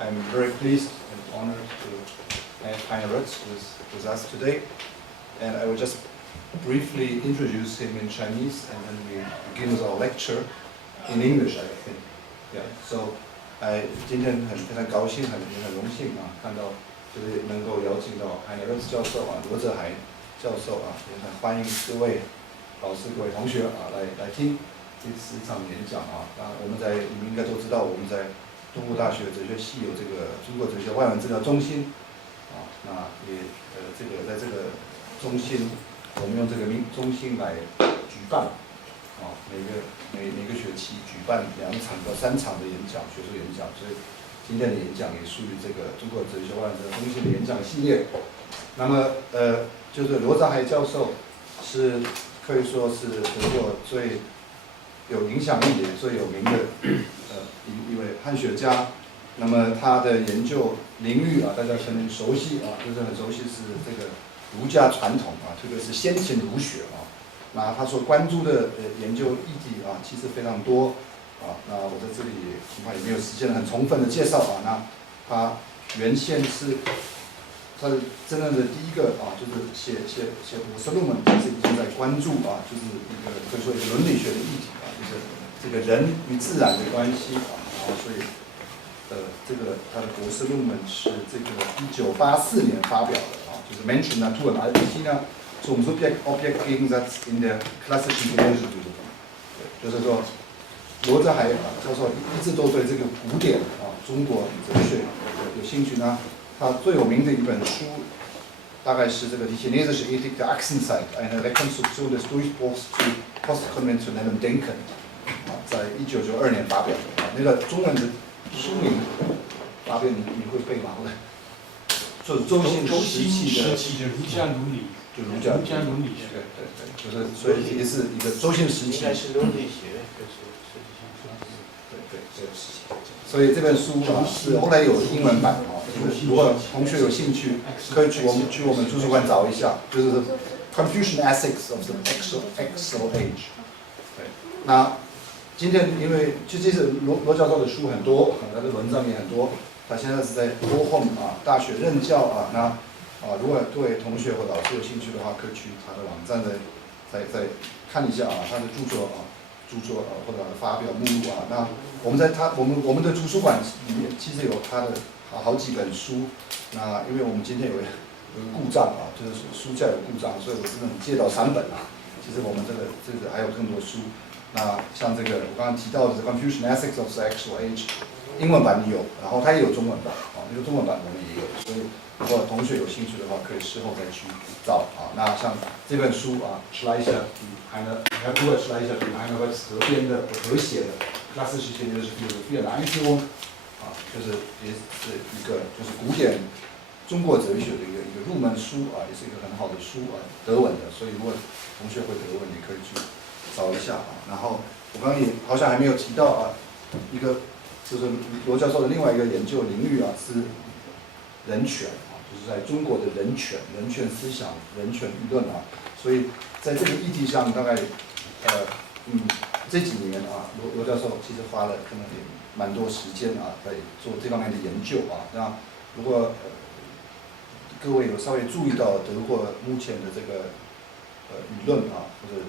I'm very pleased and honored to have Heiner Roetz with us today. And I will just briefly introduce him in Chinese, and then we begin with our lecture in English, I think. Yeah. So, 今天非常高兴，很荣幸啊，看到就是能够邀请到Heiner Roetz教授啊，罗哲海教授啊，也很欢迎各位老师、各位同学啊来听这场演讲啊。那你们应该都知道，我们在中国大学哲学系有这个中国哲学外文资料中心啊，那也在这个中心，我们用这个中心来举办啊，每个学期举办2场到3场的演讲，学术演讲，所以今天的演讲也属于这个中国哲学外文资料中心的演讲系列。那么就是罗哲海教授是可以说是德国最有影响力也最有名的一位汉学家。那么他的研究领域啊，大家可能熟悉啊，就是很熟悉是这个儒家传统啊，特别是先秦儒学啊。那他所关注的研究议题啊，其实非常多啊。那我在这里恐怕也没有时间很充分的介绍啊。那他原先是他真正的第一个啊，就是写博士论文，其实已经在关注啊，就是可以说一个伦理学的议题啊，就是这个人与自然的关系啊。然后所以他的博士论文是这个1984年发表的啊，就是 Mensch, Natur und Alpenchina zum Subjekt-Objekt-Gegensatz in der klassischen Philosophie。就是说，罗哲海教授一直都对这个古典啊中国哲学有兴趣呢。他最有名的一本书，大概是这个《Die chinesische Ethik der Achsenzeit: Eine Rekonstruktion des Durchbruchs zu postkonventionellem Denken》啊，在1992年发表的啊。那个中文的书名发表你会背吗？就是周新时期的儒家伦理，就儒家伦理学，对，就是所以也是一个周新时期。应该是伦理学，对。所以这本书啊是后来有英文版啊，就是如果同学有兴趣，可以去我们图书馆找一下，就是 Confucian Ethics of the XIII Age。对，那今天因为其实罗教授的书很多，他的文章也很多，他现在是在Bochum大学任教啊。那如果各位同学或老师有兴趣的话，可以去他的网站再看一下啊，他的著作或者发表目录啊。那我们的图书馆里面其实有他的好几本书。那因为我们今天有个故障啊，就是书架有故障，所以我只能借到3本啊。其实我们这个还有更多书。那像这个我刚刚提到的《Confucian Ethics of the XIII Age》，英文版有，然后它也有中文版啊，那个中文版我们也有，所以如果同学有兴趣的话，可以事后再去找啊。那像这本书啊 ，Schleicher 与Heiner Roetz 合编的、合写的《klassische chinesische Philosophie的 Einführung》啊，就是也是一个就是古典中国哲学的一个入门书啊，也是一个很好的书啊，德文的，所以如果同学会德文，也可以去找一下啊。然后我刚刚也好像还没有提到啊，一个就是罗教授的另外一个研究领域啊，是人权啊，就是在中国的人权思想、人权舆论啊。所以在这个议题上，大概这几年啊，罗教授其实花了可能也蛮多时间啊，在做这方面的研究啊。那如果各位有稍微注意到德国目前的这个舆论啊，或者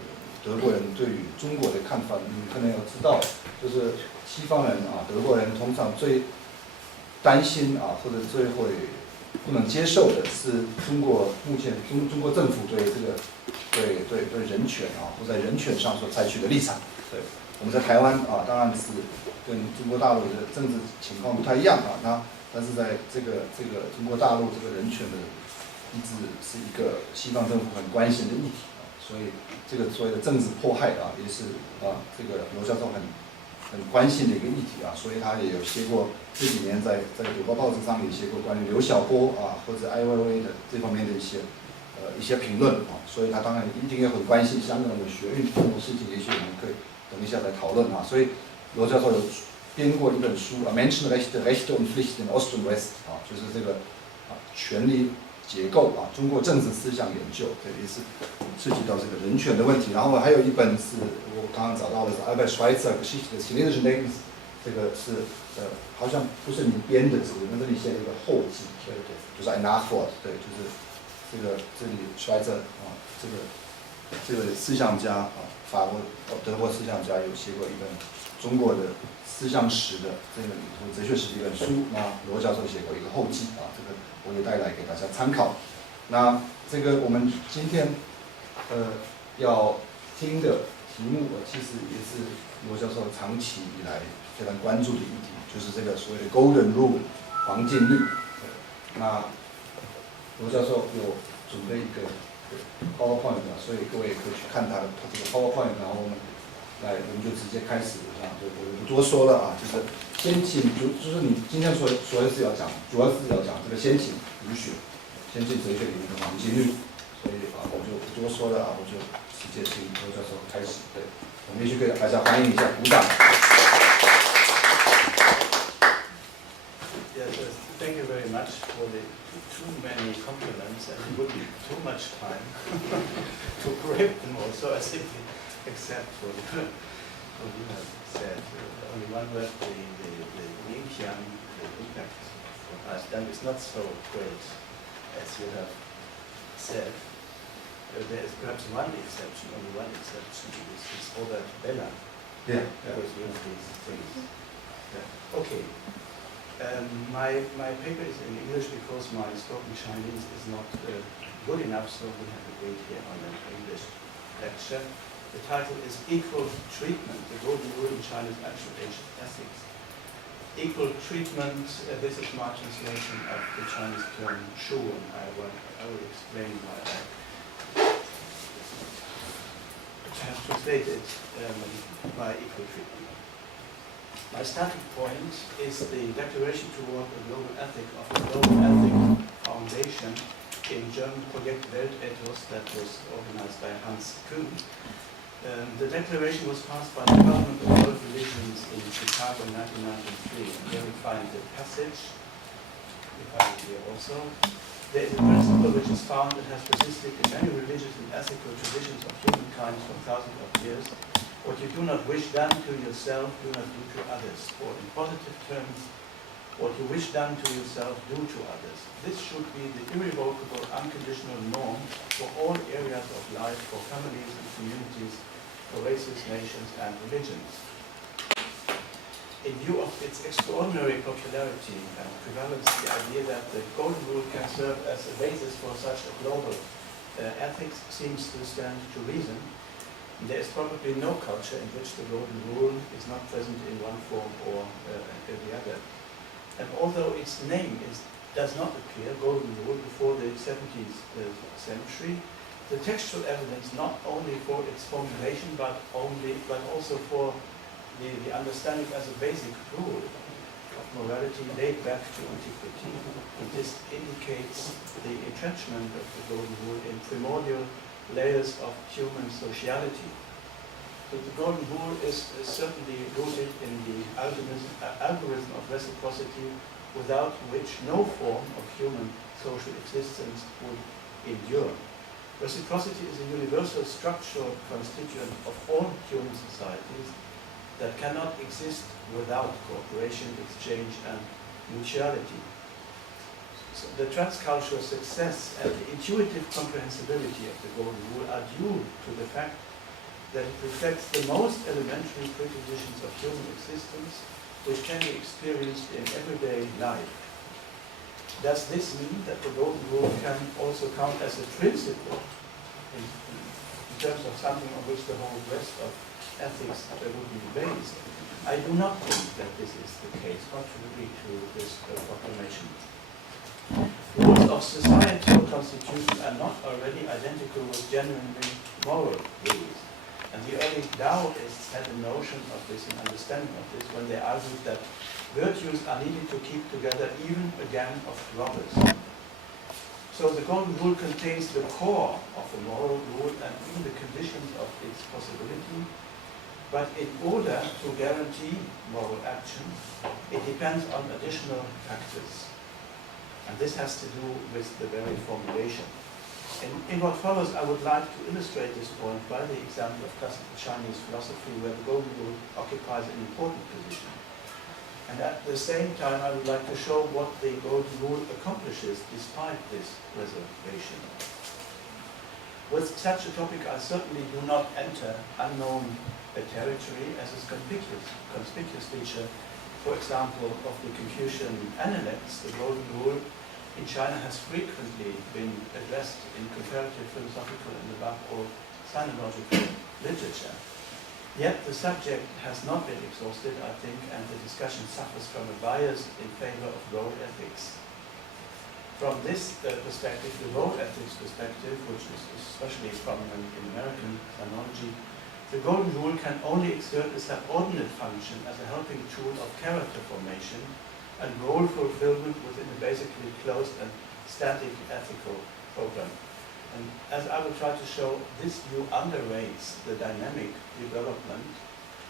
德国人对于中国的看法，你可能要知道，就是西方人啊，德国人通常最担心啊，或者最会不能接受的是中国目前中国政府对这个对人权啊，或在人权上所采取的立场。对，我们在台湾啊，当然是跟中国大陆的政治情况不太一样啊。但是在这个中国大陆这个人权的一直是一个西方政府很关心的议题啊，所以这个所谓的政治迫害啊，也是这个罗教授很关心的一个议题啊，所以他也有写过这几年在德国报纸上也写过关于刘晓波啊或者艾薇薇的这方面的一些评论啊，所以他当然一定也很关心香港的学运这种事情，也许我们可以等一下来讨论啊。所以罗教授有编过一本书啊，《Menschenrechte, Rechte und Pflichten in Ost und West》啊，就是这个权力结构啊，中国政治思想研究，这也是涉及到这个人权的问题。然后还有一本是我刚刚找到的是 Albert Schweitzer Geschichte des chinesischen Denkens，这个是好像不是你编的词，但是你写了一个后记，对，就是 ein Nachwort， 对，就是这里Schweizer啊，这个思想家啊，德国思想家有写过一本中国的思想史的这个里头哲学史的一本书，那罗教授写过一个后记啊，这个我也带来给大家参考。那这个我们今天要听的题目，其实也是罗教授长期以来非常关注的议题，就是这个所谓的 Golden Rule 黄金律。那罗教授有准备一个 PowerPoint 所以各位也可以去看他这个 PowerPoint， 然后我们就直接开始啊，就我就不多说了啊，就是先请就是你今天主要是要讲这个先秦儒学、先秦哲学里面的黄金律，所以啊我就不多说了啊，我就直接请罗教授开始。对，我们必须给大家欢迎一下，鼓掌。Thank you very much for the too many compliments, and it would be too much time to grab them all. So I simply accept what you have said. Only one word: the Yin-Yang, the impact for us done is not so great as you have said. There is perhaps one exception, only one exception. This is Robert Bella. Yeah. Because we have these things. Yeah. Okay. My paper is in English because my spoken Chinese is not good enough, so we have to wait here on an English lecture. The title is Equal Treatment, the Golden Rule in Chinese Ancient Ancient Ethics. Equal treatment, this is my translation of the Chinese term shu, and I will explain why I have translated by equal treatment. My starting point is the Declaration toward the Global Ethic of the Global Ethic Foundation in German Projekt Weltethos that was organized by Hans Kuhn. The declaration was passed by the Government of World Religions in Chicago in 1993. And here we find the passage, we find it here also. There is a principle which is found that has persisted in many religious and ethical traditions of humankind for thousands of years. What you do not wish done to yourself, do not do to others. Or in positive terms, what you wish done to yourself, do to others. This should be the irrevocable, unconditional norm for all areas of life, for families and communities, for races, nations, and religions. In view of its extraordinary popularity and prevalence, the idea that the Golden Rule can serve as a basis for such a global ethics seems to stand to reason. There is probably no culture in which the Golden Rule is not present in one form or the other. And although its name does not appear, Golden Rule, before the 17th century, the textual evidence not only for its formulation but also for the understanding as a basic rule of morality date back to antiquity. And this indicates the entrenchment of the Golden Rule in primordial layers of human sociality. So the Golden Rule is certainly rooted in the algorithm of reciprocity, without which no form of human social existence would endure. Reciprocity is a universal structural constituent of all human societies that cannot exist without cooperation, exchange, and mutuality. So the transcultural success and the intuitive comprehensibility of the Golden Rule are due to the fact that it reflects the most elementary preconditions of human existence, which can be experienced in everyday life. Does this mean that the Golden Rule can also count as a principle in terms of something on which the whole rest of ethics would be based? I do not think that this is the case, contrary to this proclamation. Rules of societal constitution are not already identical with genuinely moral rules. And the early Taoists had a notion of this, an understanding of this, when they argued that virtues are needed to keep together even a gang of robbers. So the Golden Rule contains the core of the moral rule and even the conditions of its possibility. But in order to guarantee moral action, it depends on additional factors. And this has to do with the very formulation. In what follows, I would like to illustrate this point by the example of classical Chinese philosophy, where the Golden Rule occupies an important position. And at the same time, I would like to show what the Golden Rule accomplishes despite this reservation. With such a topic, I certainly do not enter unknown territory, as is conspicuous feature, for example, of the Confucian Analects. The Golden Rule in China has frequently been addressed in comparative philosophical and above all sinological literature. Yet the subject has not been exhausted, I think, and the discussion suffers from a bias in favor of role ethics. From this perspective, the role ethics perspective, which is especially prominent in American sinology, the Golden Rule can only exert a subordinate function as a helping tool of character formation and role fulfillment within a basically closed and static ethical program. And as I will try to show, this view underrates the dynamic development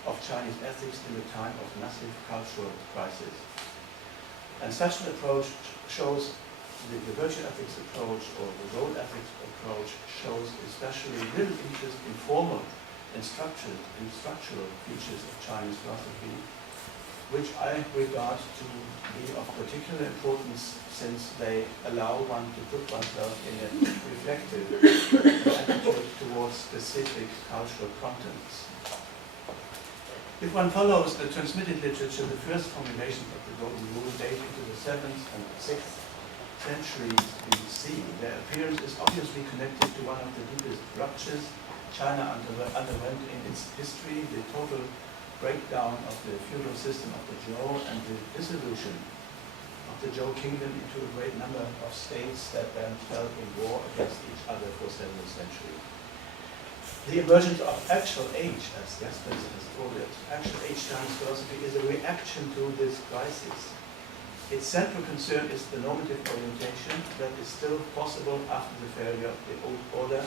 of Chinese ethics in the time of massive cultural crisis. And such an approach shows, the virtue ethics approach or the role ethics approach shows especially little interest in formal and structural features of Chinese philosophy, which I regard to be of particular importance since they allow one to put oneself in a reflective attitude towards specific cultural contents. If one follows the transmitted literature, the first formulations of the Golden Rule date into the 7th and 6th centuries BC. Their appearance is obviously connected to one of the deepest ruptures China underwent in its history, the total breakdown of the feudal system of the Zhou and the dissolution of the Zhou kingdom into a great number of states that then fell in war against each other for several centuries. The emergence of actual age, as Jaspers has called it, actual age Chinese philosophy is a reaction to this crisis. Its central concern is the normative orientation that is still possible after the failure of the old order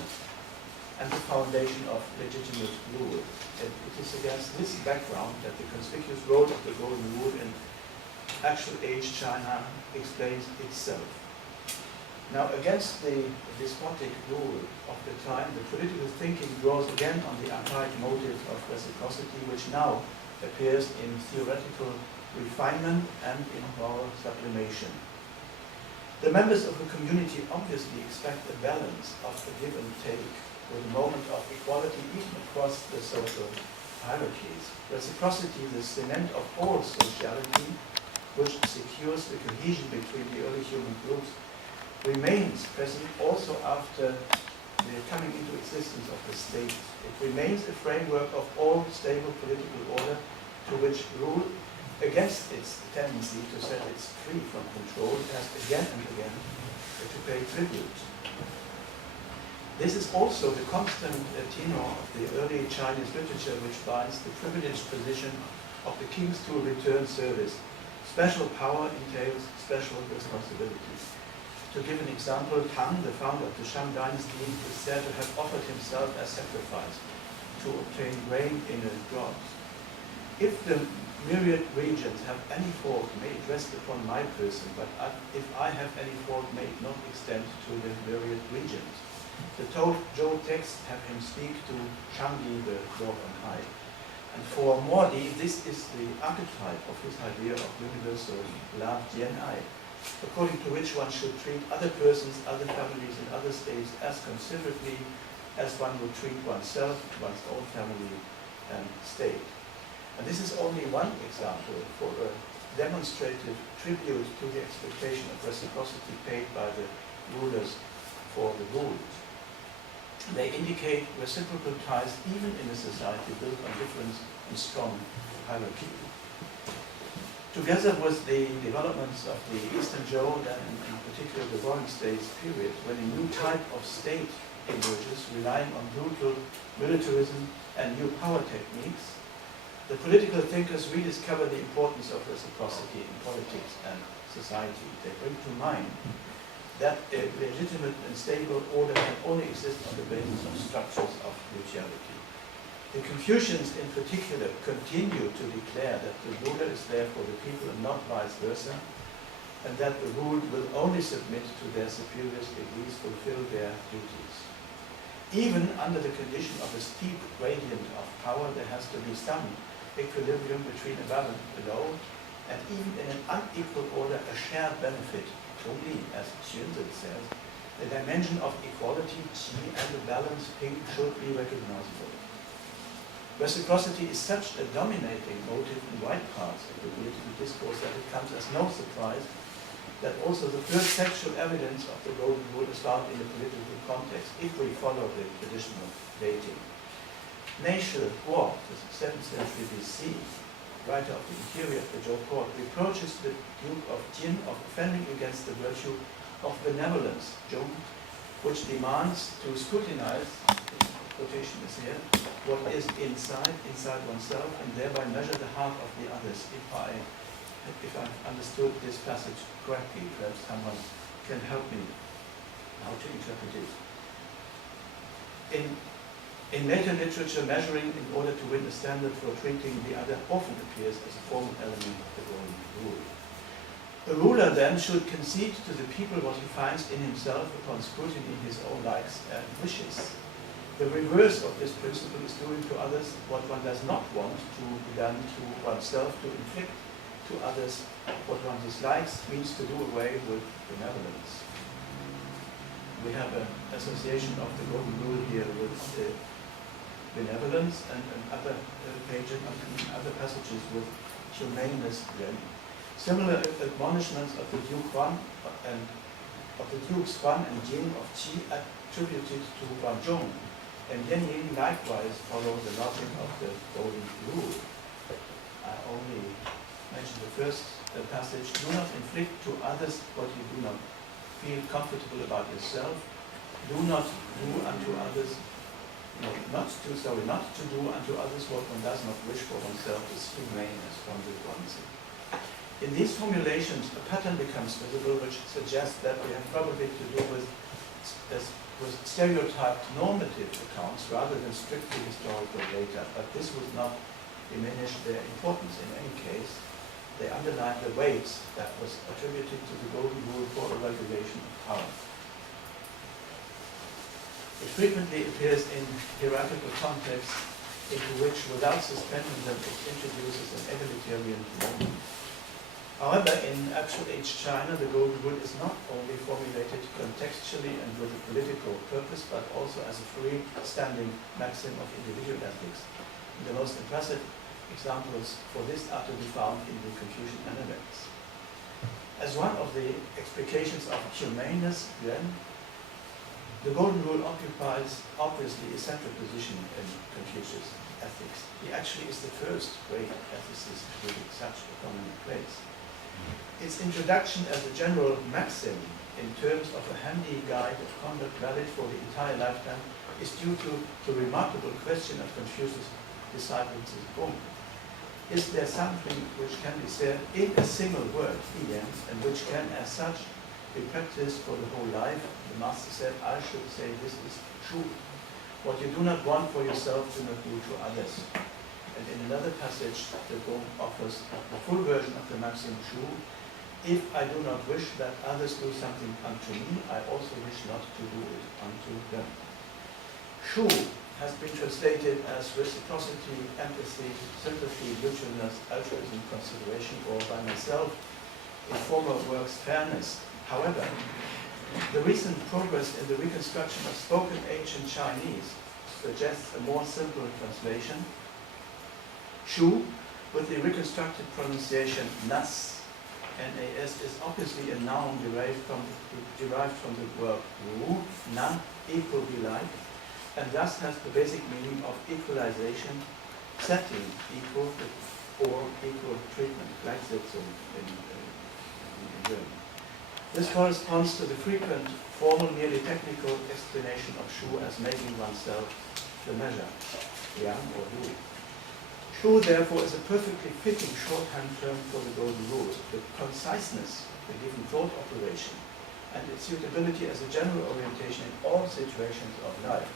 and the foundation of legitimate rule. And it is against this background that the conspicuous role of the Golden Rule in actual age China explains itself. Now, against the despotic rule of the time, the political thinking draws again on the archaic motive of reciprocity, which now appears in theoretical refinement and in moral sublimation. The members of a community obviously expect a balance of the give and take, with a moment of equality even across the social hierarchies. Reciprocity, the cement of all sociality, which secures the cohesion between the early human groups, remains present also after the coming into existence of the state. It remains a framework of all stable political order to which rule, against its tendency to set it free from control, has again and again to pay tribute. This is also the constant tenor of the early Chinese literature, which binds the privileged position of the kings to a return service. Special power entails special responsibilities. To give an example, Tang, the founder of the Shang dynasty, is said to have offered himself as sacrifice to obtain grain in a drought. If the myriad regions have any fault, may it rest upon my person, but if I have any fault, may it not extend to the myriad regions. The Zhou texts have him speak to Shangdi, the Lord on high. And for Mordi, this is the archetype of his idea of universal love, Jian'ai, according to which one should treat other persons, other families, and other states as considerately as one would treat oneself, one's own family and state. And this is only one example for a demonstrative tribute to the expectation of reciprocity paid by the rulers for the ruled. They indicate reciprocal ties even in a society built on difference and strong hierarchy. Together with the developments of the Eastern Zhou, and in particular the Warring States period, when a new type of state emerges, relying on brutal militarism and new power techniques, the political thinkers rediscover the importance of reciprocity in politics and society. They bring to mind that a legitimate and stable order can only exist on the basis of structures of mutuality. The Confucians in particular continue to declare that the ruler is there for the people and not vice versa, and that the ruled will only submit to their superiors if these fulfill their duties. Even under the condition of a steep gradient of power, there has to be some equilibrium between above and below, and even in an unequal order, a shared benefit. Only, as Xunzi says, the dimension of equality, qi, and the balance, ping, should be recognizable. Reciprocity is such a dominating motive in wide parts of the political discourse that it comes as no surprise that also the first textual evidence of the Golden Rule is found in the political context, if we follow the traditional dating. National Guo, the 7th century BC, writer of the Interior of the Zhou court, reproaches the Duke of Jin of offending against the virtue of benevolence, Zhong, which demands to scrutinize, quotation is here, what is inside oneself, and thereby measure the heart of the others. If I've understood this passage correctly, perhaps someone can help me how to interpret it. In later literature, measuring in order to win a standard for treating the other often appears as a formal element of the Golden Rule. A ruler then should concede to the people what he finds in himself upon scrutiny his own likes and wishes. The reverse of this principle is doing to others what one does not want to be done to oneself, to inflict to others what one dislikes means to do away with benevolence. We have an association of the Golden Rule here with benevolence, and other pages, other passages with humaneness. Similar admonishments of the Duke Huan and of the Dukes Huan and Jin of Qi attributed to Huanzhong, and Yan Ying likewise follow the logic of the Golden Rule. I only mention the first passage. Do not inflict to others what you do not feel comfortable about yourself. Do not do unto others, not to do unto others what one does not wish for oneself is humane as from the ones. In these formulations, a pattern becomes visible which suggests that we have probably to do with stereotyped normative accounts rather than strictly historical data, but this would not diminish their importance in any case. They underline the weight that was attributed to the Golden Rule for the regulation of power. It frequently appears in hierarchical contexts into which, without suspending them, it introduces an egalitarian moment. However, in actual age China, the Golden Rule is not only formulated contextually and with a political purpose, but also as a free-standing maxim of individual ethics. The most impressive examples for this are to be found in the Confucian Analects. As one of the explications of humaneness, then, the Golden Rule occupies obviously a central position in Confucius ethics. He actually is the first great ethicist with such a prominent place. Its introduction as a general maxim in terms of a handy guide of conduct valid for the entire lifetime is due to the remarkable question of Confucius' disciple Zhong. Is there something which can be said in a single word, and which can as such be practiced for the whole life? The master said, I should say this is true. What you do not want for yourself, do not do to others. And in another passage, the Gong offers the full version of the maxim true. If I do not wish that others do something unto me, I also wish not to do it unto them. Shu has been translated as reciprocity, empathy, sympathy, mutualness, altruism, consideration, or by myself in former works, fairness. However, the recent progress in the reconstruction of spoken ancient Chinese suggests a more simple translation. Shu, with the reconstructed pronunciation nas, N-A-S, is obviously a noun derived from the verb ru, na, equal, be like, and thus has the basic meaning of equalization, setting, equal, or equal treatment, Gleichsetzung in German. This corresponds to the frequent, formal, nearly technical explanation of Shu as making oneself the measure, yang or ru. Shu, therefore, is a perfectly fitting shorthand term for the Golden Rule. The conciseness, the given thought operation, and its suitability as a general orientation in all situations of life,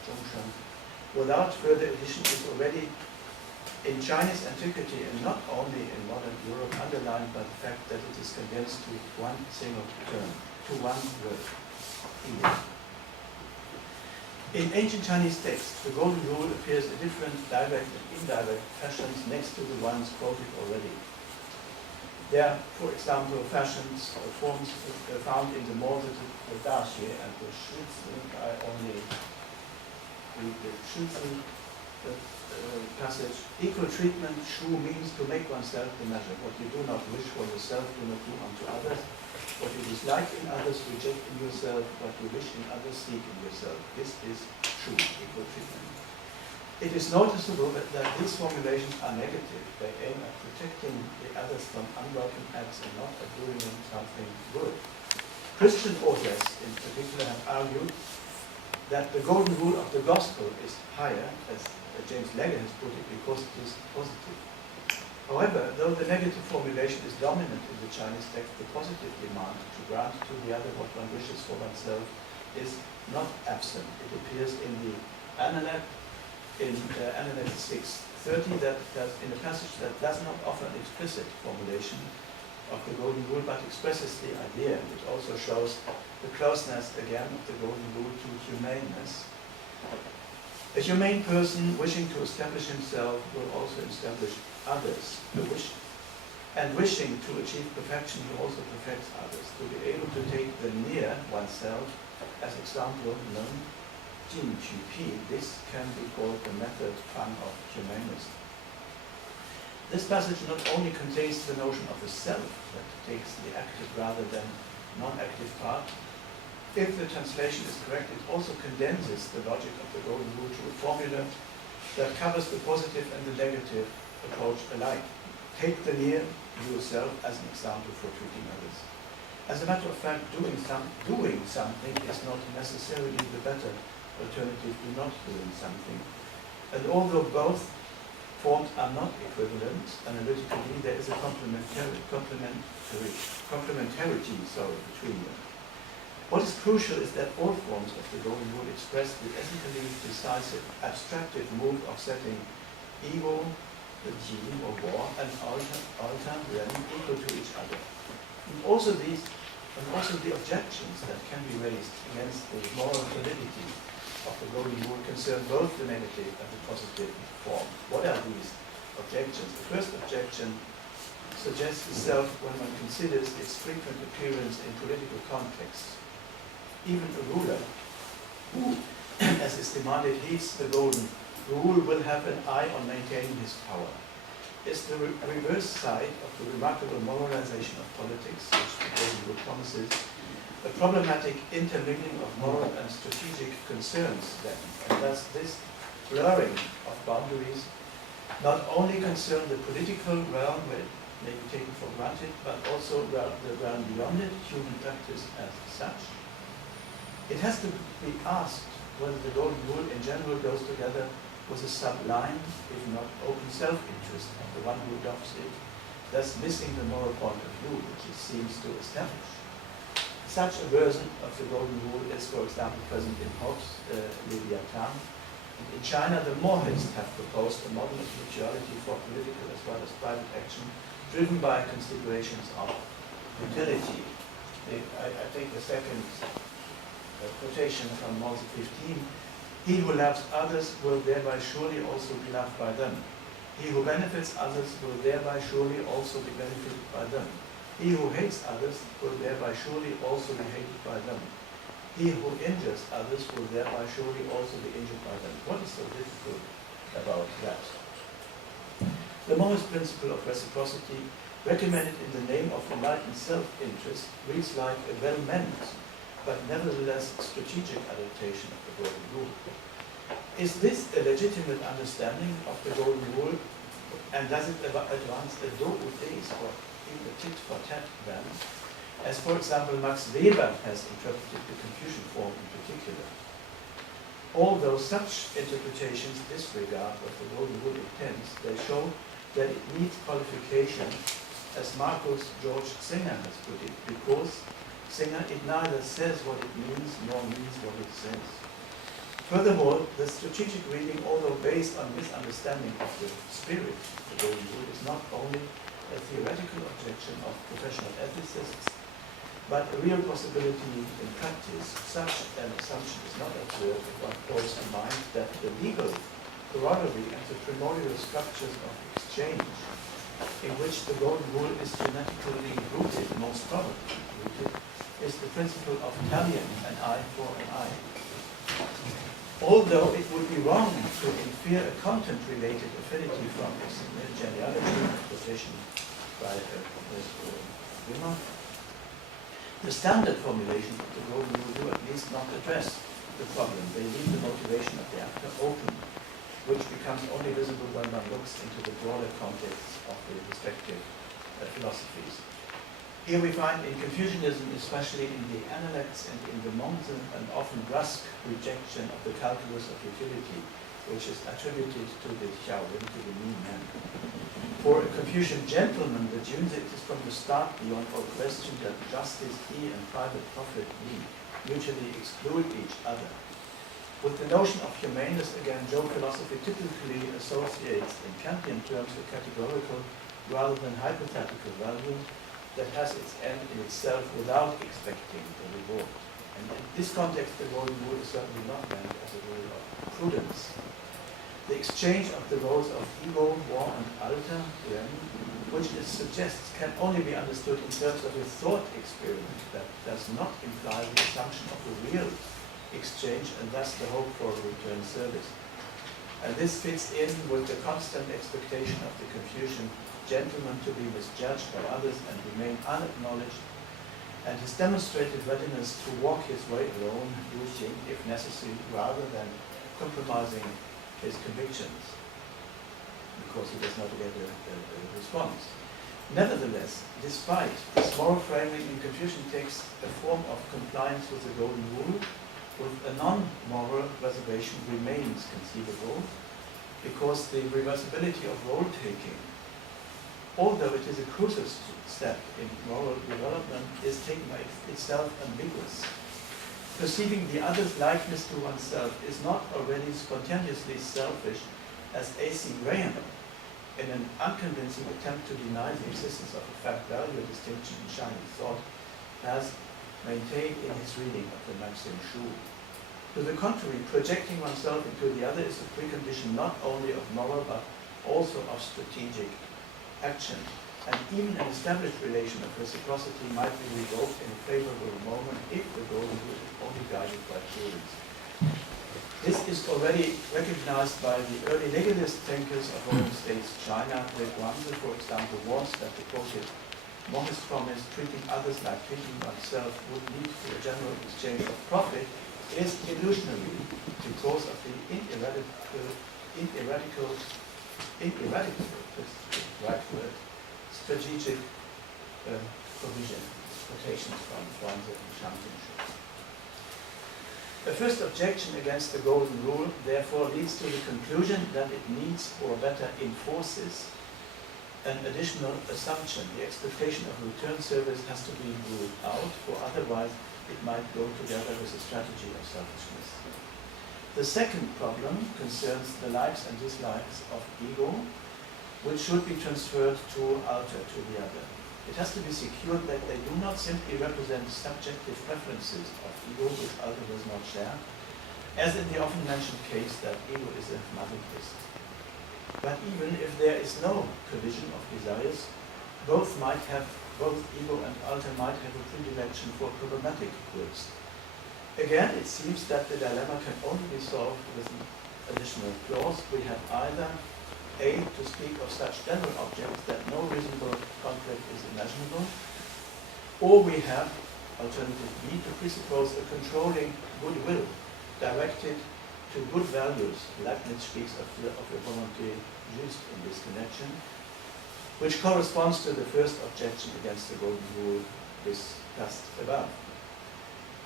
without further addition, is already in Chinese antiquity and not only in modern Europe underlined by the fact that it is condensed to one single term, to one word, English. In ancient Chinese texts, the Golden Rule appears in different direct and indirect fashions next to the ones quoted already. There are, for example, fashions or forms found in the more the Dashi and the Schützen. I only read the Schützen passage. Equal treatment, Shu means to make oneself the measure. What you do not wish for yourself, do not do unto others. What you dislike in others, reject in yourself. What you wish in others, seek in yourself. This is Shu, equal treatment. It is noticeable that these formulations are negative. They aim at protecting the others from unwelcome acts and not at doing them something good. Christian authors in particular have argued that the golden rule of the gospel is higher, as James Legge has put it, because it is positive. However, though the negative formulation is dominant in the Chinese text, the positive demand to grant to the other what one wishes for oneself is not absent. It appears in the Analect, in Analect 630, that in a passage that does not offer an explicit formulation of the golden rule, but expresses the idea, which also shows the closeness again of the golden rule to humaneness. A humane person wishing to establish himself will also establish others. Wishing to achieve perfection, he also perfects others. To be able to take the near oneself as example, Jin Qu Pi, this can be called the method Fang of humanism. This passage not only contains the notion of the self that takes the active rather than non-active part. If the translation is correct, it also condenses the logic of the golden rule to a formula that covers the positive and the negative approach alike. Take the near yourself as an example for treating others. As a matter of fact, doing something is not necessarily the better alternative to not doing something. And although both forms are not equivalent, analytically there is a complementarity between them. What is crucial is that all forms of the golden rule express the ethically decisive, abstractive move of setting ego, the gene or war, and alter them equal to each other. And also the objections that can be raised against the moral validity of the golden rule concern both the negative and the positive form. What are these objections? The first objection suggests itself when one considers its frequent appearance in political contexts. Even a ruler who, as is demanded, heeds the golden rule will have an eye on maintaining his power. It's the reverse side of the remarkable moralization of politics, which the golden rule promises, a problematic intermingling of moral and strategic concerns then, and thus this blurring of boundaries not only concern the political realm, where it may be taken for granted, but also the realm beyond it, human practice as such. It has to be asked whether the golden rule in general goes together with a sublime, if not open self-interest of the one who adopts it, thus missing the moral point of view which it seems to establish. Such a version of the golden rule is, for example, present in Hobbes' Leviathan. And in China, the Mohists have proposed a model of mutuality for political as well as private action, driven by considerations of utility. I take the second quotation from Mao 15. He who loves others will thereby surely also be loved by them. He who benefits others will thereby surely also be benefited by them. He who hates others will thereby surely also be hated by them. He who injures others will thereby surely also be injured by them. What is so difficult about that? The Mohist principle of reciprocity, recommended in the name of enlightened self-interest, reads like a well-meant, but nevertheless strategic adaptation of the golden rule. Is this a legitimate understanding of the golden rule? And does it advance a do or days or in the tit for tat then, as for example Max Weber has interpreted the Confucian form in particular? Although such interpretations disregard what the golden rule intends, they show that it needs qualification, as Marcus George Singer has put it, because Singer, it neither says what it means nor means what it says. Furthermore, the strategic reading, although based on misunderstanding of the spirit of the golden rule, is not only a theoretical objection of professional ethicists, but a real possibility in practice. Such an assumption is not observed if one calls to mind that the legal corollary and the primordial structures of exchange in which the golden rule is genetically rooted, most probably rooted, is the principle of talion, an eye for an eye. Although it would be wrong to infer a content-related affinity from its genealogy, positioned by Wimmer, the standard formulations of the golden rule do at least not address the problem. They leave the motivation of the actor open, which becomes only visible when one looks into the broader context of the respective philosophies. Here we find in Confucianism, especially in the Analects and in the Mommsen, an often brusque rejection of the calculus of utility, which is attributed to the Xiaowen, to the mean man. For a Confucian gentleman, the Junzi is from the start beyond all question that justice, he, and private profit, he, mutually exclude each other. With the notion of humaneness, again, Zhou philosophy typically associates in Kantian terms a categorical rather than hypothetical value that has its end in itself without expecting a reward. And in this context, the golden rule is certainly not meant as a rule of prudence. The exchange of the roles of ego, war, and alter, which it suggests, can only be understood in terms of a thought experiment that does not imply the assumption of a real exchange and thus the hope for a return service. And this fits in with the constant expectation of the Confucian gentleman to be misjudged by others and remain unacknowledged, and his demonstrated readiness to walk his way alone, using, if necessary, rather than compromising his convictions, because he does not get a response. Nevertheless, despite this moral framing in Confucian texts, a form of compliance with the golden rule, with a non-moral reservation remains conceivable, because the reversibility of role-taking, although it is a crucial step in moral development, is taken by itself ambiguous. Perceiving the other's likeness to oneself is not already spontaneously selfish, as A.C. Graham, in an unconvincing attempt to deny the existence of a fact-value distinction in Chinese thought, has maintained in his reading of the maxim Shu. To the contrary, projecting oneself into the other is a precondition not only of moral but also of strategic action, and even an established relation of reciprocity might be revoked in a favorable moment if the golden rule is only guided by prudence. This is already recognized by the early legalist thinkers of Roman states. China, where Guangzi, for example, warns that the quoted Monist promise, treating others like treating oneself, would lead to a general exchange of profit, is illusionary because of the ineradicable, right word, strategic provision, quotations from Guangzi and Shantung. The first objection against the golden rule, therefore, leads to the conclusion that it needs, or better enforces, an additional assumption. The expectation of return service has to be ruled out, for otherwise it might go together with a strategy of selfishness. The second problem concerns the likes and dislikes of ego, which should be transferred to alter, to the other. It has to be secured that they do not simply represent subjective preferences of ego which alter does not share, as in the often mentioned case that ego is a masochist. But even if there is no collision of desires, both ego and alter might have a predilection for problematic goods. Again, it seems that the dilemma can only be solved with an additional clause. We have either A, to speak of such general objects that no reasonable conflict is imaginable, or we have, alternative B, to presuppose a controlling goodwill directed to good values. Leibniz speaks of the volonté juste in this connection, which corresponds to the first objection against the golden rule discussed above.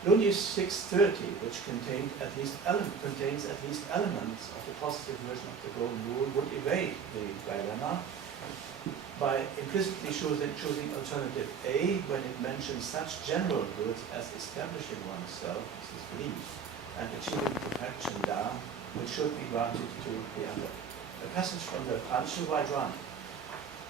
Lunius 630, which contains at least elements of the positive version of the golden rule, would evade the dilemma by implicitly choosing alternative A when it mentions such general goods as establishing oneself, this is belief, and achieving perfection da, which should be granted to the other. A passage from the Panshu Vaidran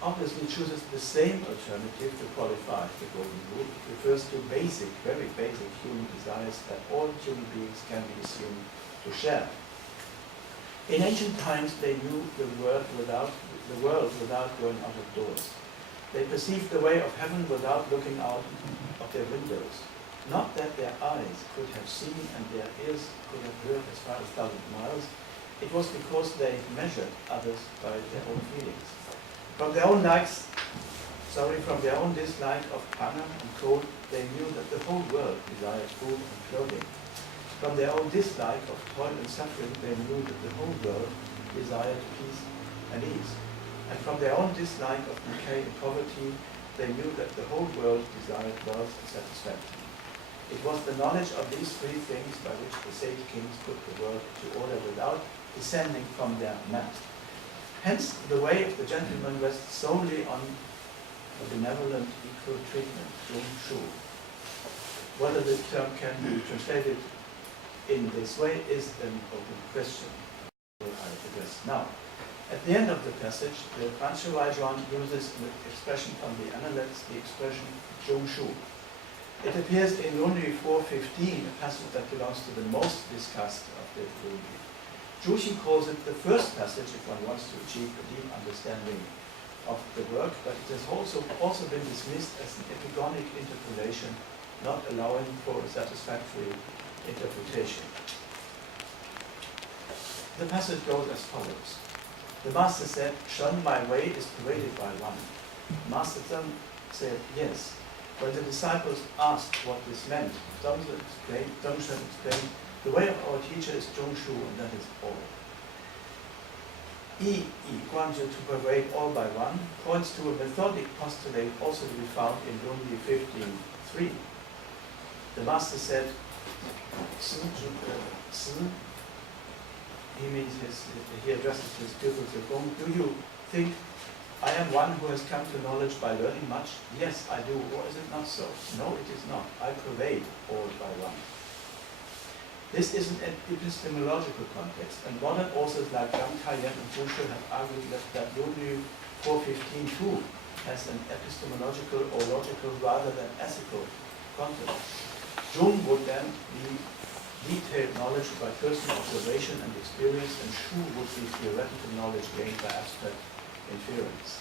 obviously chooses the same alternative to qualify the golden rule. It refers to basic, very basic human desires that all human beings can be assumed to share. In ancient times, they knew the world without going out of doors. They perceived the way of heaven without looking out of their windows. Not that their eyes could have seen and their ears could have heard as far as 1,000 miles. It was because they measured others by their own feelings. From their own dislike of hunger and cold, they knew that the whole world desired food and clothing. From their own dislike of toil and suffering, they knew that the whole world desired peace and ease. And from their own dislike of decay and poverty, they knew that the whole world desired wealth and satisfaction. It was the knowledge of these three things by which the sage kings put the world to order without descending from their mat. Hence, the way of the gentleman rests solely on a benevolent equal treatment, Zhongshu. Whether the term can be translated in this way is an open question, which I address now. At the end of the passage, the Franzl uses an expression from the Analects, the expression Zhongshu. It appears in Lundy 4:15, a passage that belongs to the most discussed of the Lundy. Zhuxi calls it the first passage if one wants to achieve a deep understanding of the work, but it has also been dismissed as an epigonic interpolation, not allowing for a satisfactory interpretation. The passage goes as follows. The master said, "Shun, my way is paraded by one." Master Zheng said, "Yes." When the disciples asked what this meant, Dongshen explained, "The way of our teacher is Zhongshu, and that is all." Yi Guanzhi, to parade all by one, points to a methodic postulate also to be found in Lundy 15:3. The master said, he addresses his pupil Zhegong, "Do you think I am one who has come to knowledge by learning much? Yes, I do. Or is it not so? No, it is not. I pervade all by one." This is an epistemological context, and modern authors like Zhang Taiyan and Fu Shi have argued that Lundy 4:15 too has an epistemological or logical rather than ethical context. Zhong would then be detailed knowledge by personal observation and experience, and Shu would be theoretical knowledge gained by abstract inference.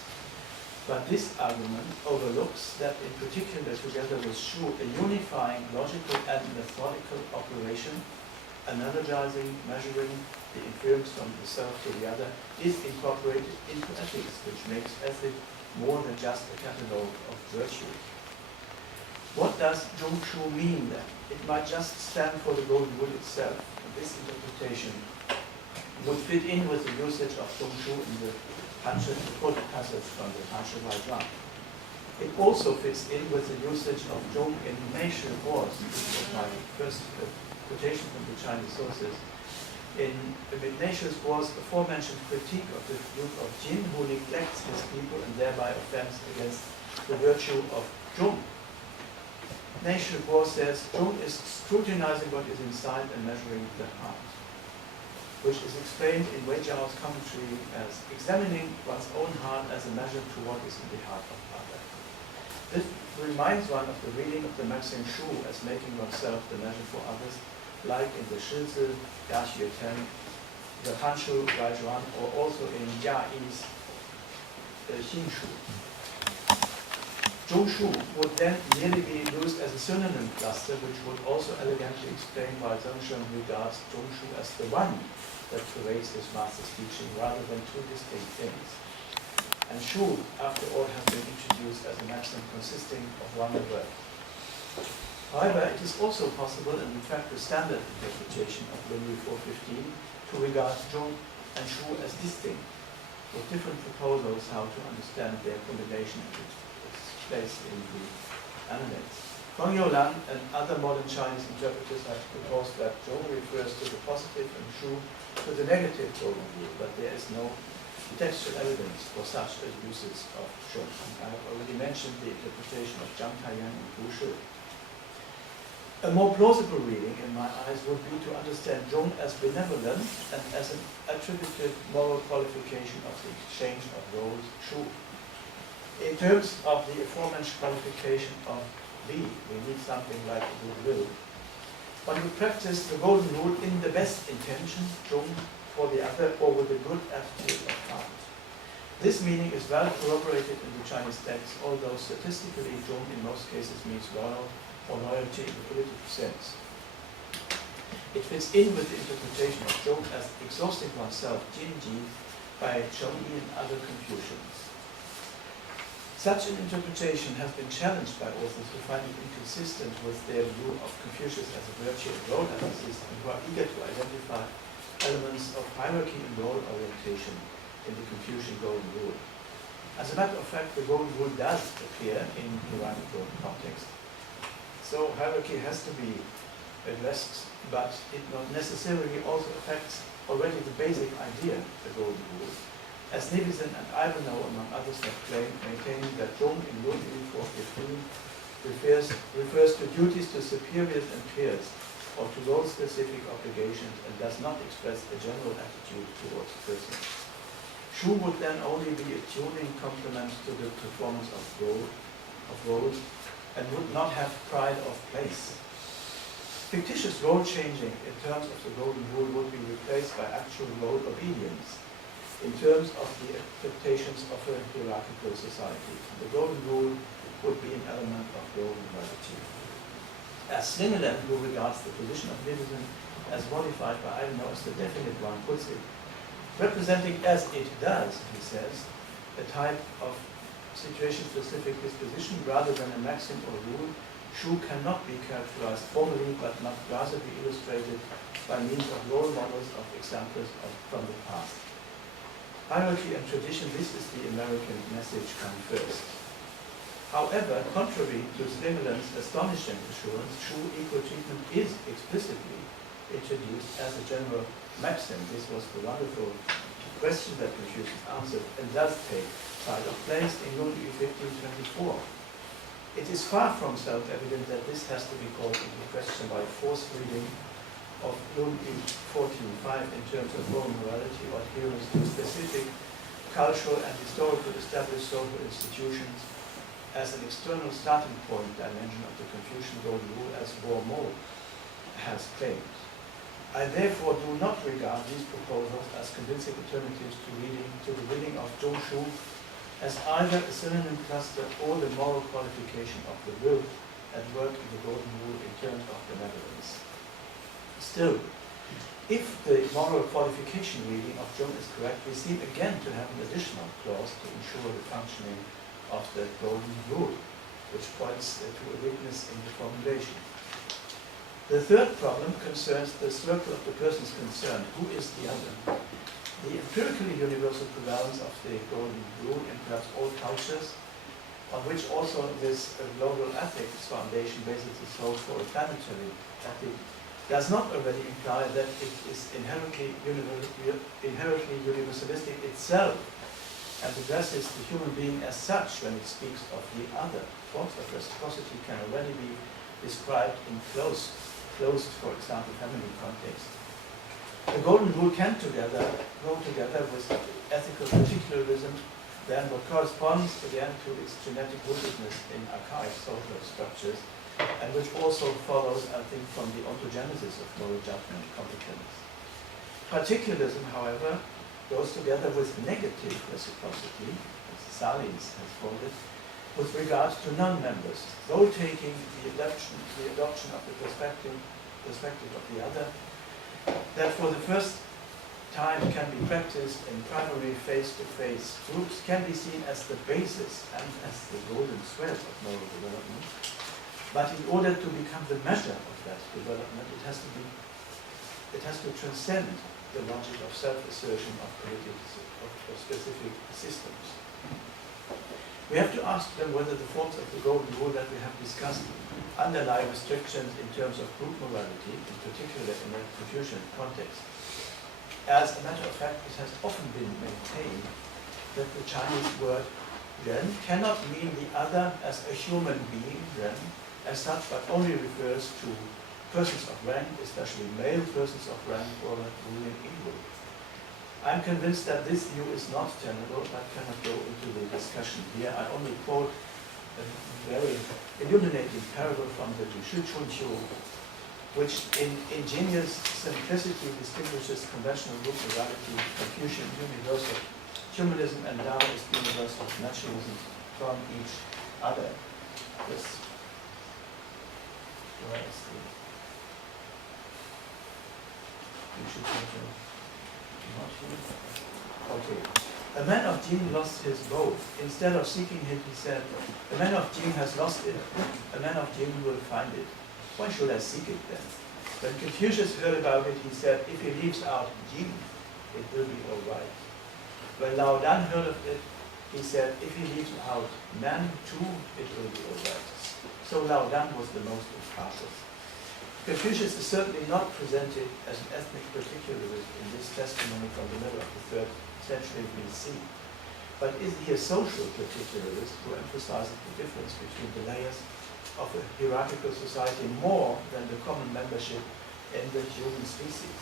But this argument overlooks that in particular, together with Shu, a unifying logical and methodical operation, analogizing, measuring the inference from the self to the other, is incorporated into ethics, which makes ethics more than just a catalogue of virtue. What does Zhongshu mean then? It might just stand for the golden rule itself, and this interpretation would fit in with the usage of Zhongshu in the quote passage from the Franzl. It also fits in with the usage of Zhong in Meishu Wars, which was my first quotation from the Chinese sources. In Meishu's Wars, the aforementioned critique of the Duke of Jin, who neglects his people and thereby offends against the virtue of Zhong. Meishu Wars says Zhong is scrutinizing what is inside and measuring the heart, which is explained in Wei Zhao's commentary as examining one's own heart as a measure to what is in the heart of others. This reminds one of the reading of the maxim Shu as making oneself the measure for others, like in the Shizi, Yaxue Ten, the Hanshu Raizhuan, or also in Jia Yi's Xinshu. Zhongshu would then merely be used as a synonym cluster, which would also elegantly explain why Zhongshen regards Zhongshu as the one that pervades his master's teaching rather than two distinct things. And Shu, after all, has been introduced as a maxim consisting of one word. However, it is also possible, and in fact the standard interpretation of Lundy 4:15, to regard Zhong and Shu as distinct, with different proposals how to understand their combination and its place in the Analects. Feng Youlan and other modern Chinese interpreters have proposed that Zhong refers to the positive and Shu to the negative golden rule, but there is no textual evidence for such a usage of Zhong. I have already mentioned the interpretation of Zhang Taiyan and Fu Shi. A more plausible reading, in my eyes, would be to understand Zhong as benevolent and as an attributed moral qualification of the exchange of roles, Shu. In terms of the aforementioned qualification of Li, we need something like goodwill. One would practice the golden rule in the best intention, Zhong, for the other or with a good attitude of heart. This meaning is well corroborated in the Chinese text, although statistically Zhong in most cases means loyal or loyalty in the political sense. It fits in with the interpretation of Zhong as exhausting oneself, Jinji, by Zhongyi and other Confucians. Such an interpretation has been challenged by authors who find it inconsistent with their view of Confucius as a virtue and role analysis and who are eager to identify elements of hierarchy and role orientation in the Confucian Golden Rule. As a matter of fact, the Golden Rule does appear in hierarchical context. So hierarchy has to be addressed, but it not necessarily also affects already the basic idea of the Golden Rule. As Nivison and Ivanhoe, among others, have claimed, maintaining that Zhong in Rule 415 refers to duties to superiors and peers, or to role-specific obligations, and does not express a general attitude towards persons. Shu would then only be a tuning complement to the performance of roles, and would not have pride of place. Fictitious role changing in terms of the Golden Rule would be replaced by actual role obedience in terms of the expectations of a hierarchical society. The Golden Rule would be an element of role morality. As Slingerland, who regards the position of Nivison as modified by Ivanhoe as the definite one, puts it, representing as it does, he says, a type of situation-specific disposition rather than a maxim or rule, Shu cannot be characterized formally, but must rather be illustrated by means of role models of examples from the past. Hierarchy and tradition, this is the American message, come first. However, contrary to Slingerland's astonishing assurance, Shu equal treatment is explicitly introduced as a general maxim. This was the wonderful question that Confucius answered, and does take pride of place in Rule 1524. It is far from self-evident that this has to be called into question by forced reading of Rule 14.5 in terms of moral morality or adherence to specific cultural and historical established social institutions as an external starting point dimension of the Confucian Golden Rule, as Bochum has claimed. I therefore do not regard these proposals as convincing alternatives to the reading of Zhong Shu as either a synonym cluster or the moral qualification of the will at work in the Golden Rule in terms of benevolence. Still, if the moral qualification reading of Zhong is correct, we seem again to have an additional clause to ensure the functioning of the Golden Rule, which points to a weakness in the formulation. The third problem concerns the circle of the persons concerned. Who is the other? The empirically universal prevalence of the Golden Rule in perhaps all cultures, on which also this global ethics foundation bases its hope for a planetary ethic, does not already imply that it is inherently universalistic itself and addresses the human being as such when it speaks of the other. Forms of reciprocity can already be described in closed, for example, family context. The Golden Rule can go together with ethical particularism, then what corresponds again to its genetic rootedness in archaic social structures, and which also follows, I think, from the ontogenesis of moral judgment competence. Particularism, however, goes together with negative reciprocity, as Salins has called it, with regards to non-members, role-taking, the adoption of the perspective of the other, that for the first time can be practiced in primary face-to-face groups, can be seen as the basis and as the golden thread of moral development. But in order to become the measure of that development, it has to transcend the logic of self-assertion of specific systems. We have to ask them whether the forms of the Golden Rule that we have discussed underlie restrictions in terms of group morality, in particular in a Confucian context. As a matter of fact, it has often been maintained that the Chinese word ren cannot mean the other as a human being, ren, as such, but only refers to persons of rank, especially male persons of rank or ruling in group. I'm convinced that this view is not tenable, but cannot go into the discussion here. I only quote a very illuminating parable from the Jishu Chunqiu which in ingenious simplicity distinguishes conventional group morality, Confucian universal humanism, and Taoist universal naturalism from each other. This, where is the, you should change it. Not here. Okay. A man of gene lost his bow. Instead of seeking it, he said, a man of gene has lost it. A man of gene will find it. Why should I seek it then? When Confucius heard about it, he said, if he leaves out gene, it will be all right. When Lao Dan heard of it, he said, if he leaves out man too, it will be all right. So Lao Dan was the most impartial. Confucius is certainly not presented as an ethnic particularist in this testimony from the middle of the 3rd century BC. But is he a social particularist who emphasizes the difference between the layers of a hierarchical society more than the common membership in the human species?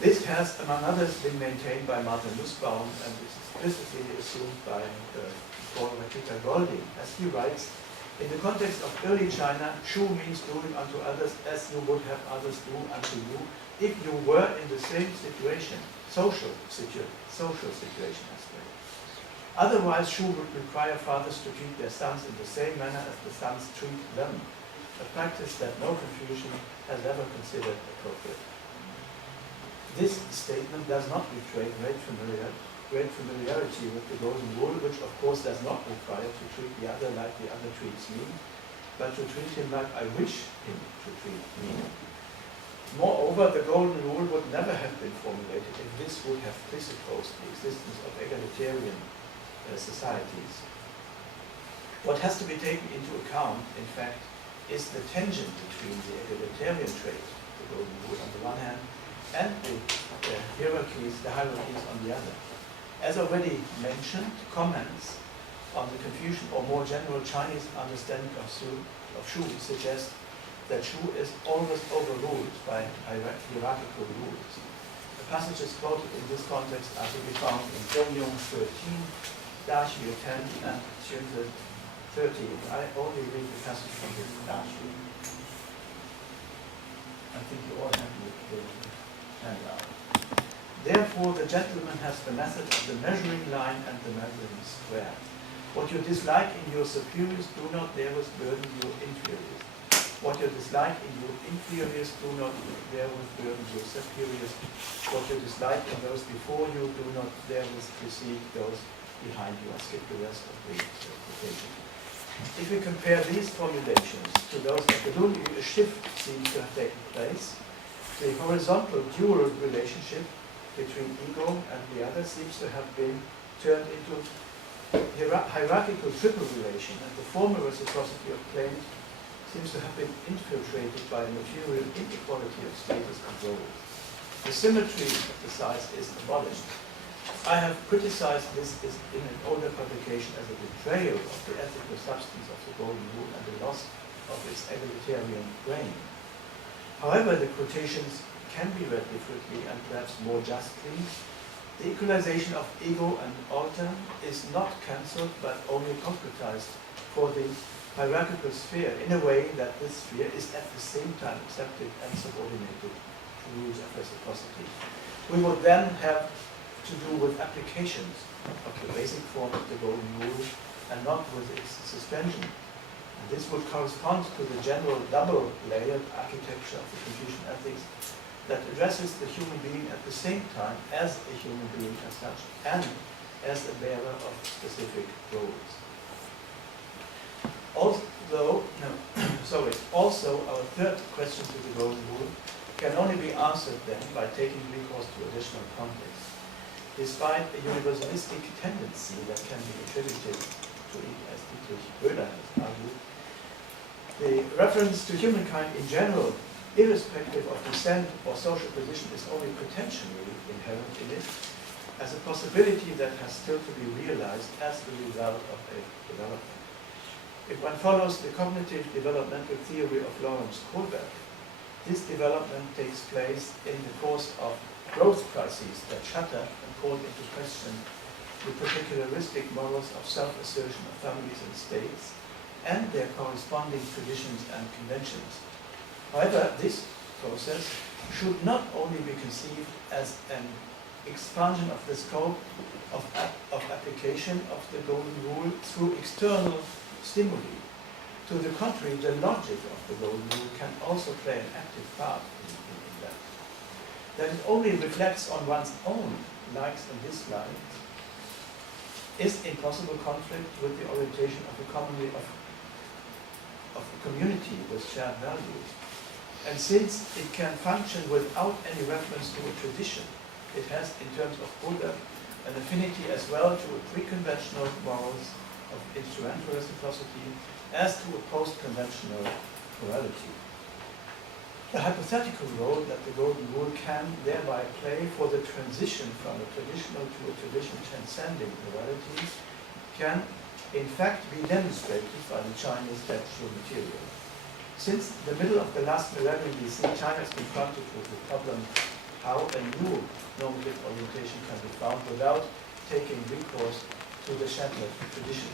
This has, among others, been maintained by Martin Nussbaum and is explicitly assumed by Paul Rakita Golding, as he writes, in the context of early China, Shu means doing unto others as you would have others do unto you if you were in the same situation, social situation as well. Otherwise, Shu would require fathers to treat their sons in the same manner as the sons treat them, a practice that no Confucian has ever considered appropriate. This statement does not betray great familiarity with the golden rule, which of course does not require to treat the other like the other treats me, but to treat him like I wish him to treat me. Moreover, the golden rule would never have been formulated if this would have presupposed the existence of egalitarian societies. What has to be taken into account, in fact, is the tension between the egalitarian trait, the golden rule on the one hand, and the hierarchies on the other. As already mentioned, comments on the Confucian or more general Chinese understanding of Shu suggest that Shu is always overruled by hierarchical rules. The passages quoted in this context are to be found in Zhongyong 13, Daxue 10, and Xunzi 30. I only read the passage from the Daxue. I think you all have the handout. Therefore, the gentleman has the method of the measuring line and the measuring square. What you dislike in your superiors, do not therewith burden your inferiors. What you dislike in your inferiors, do not therewith burden your superiors. What you dislike in those before you, do not therewith precede those behind you. I skip the rest of the quotation. If we compare these formulations to those of the Lun, a shift seems to have taken place. The horizontal dual relationship between ego and the other seems to have been turned into hierarchical triple relation, and the former reciprocity of claims seems to have been infiltrated by a material inequality of status and roles. The symmetry of the sides is abolished. I have criticized this in an older publication as a betrayal of the ethical substance of the golden rule and the loss of its egalitarian grain. However, the quotations can be read differently and perhaps more justly. The equalization of ego and alter is not cancelled but only concretized for the hierarchical sphere in a way that this sphere is at the same time accepted and subordinated to rules of reciprocity. We would then have to do with applications of the basic form of the golden rule and not with its suspension. And this would correspond to the general double-layered architecture of the Confucian ethics that addresses the human being at the same time as a human being as such and as a bearer of specific roles. Also, our third question to the golden rule can only be answered then by taking recourse to additional context. Despite a universalistic tendency that can be attributed to it, as Dietrich Böhler has argued, the reference to humankind in general, irrespective of descent or social position, is only potentially inherent in it, as a possibility that has still to be realized as the result of a development. If one follows the cognitive developmental theory of Lawrence Kohlberg, this development takes place in the course of growth crises that shatter and call into question the particularistic morals of self-assertion of families and states and their corresponding traditions and conventions. However, this process should not only be conceived as an expansion of the scope of application of the Golden Rule through external stimuli. To the contrary, the logic of the Golden Rule can also play an active part in that. That it only reflects on one's own likes and dislikes is in possible conflict with the orientation of a community with shared values. And since it can function without any reference to a tradition, it has, in terms of Buddha, an affinity as well to a pre-conventional morals of instrumental reciprocity as to a post-conventional morality. The hypothetical role that the Golden Rule can thereby play for the transition from a traditional to a tradition transcending morality can, in fact, be demonstrated by the Chinese textual material. Since the middle of the last millennium BC, China is confronted with the problem how a new normative orientation can be found without taking recourse to the shattered tradition.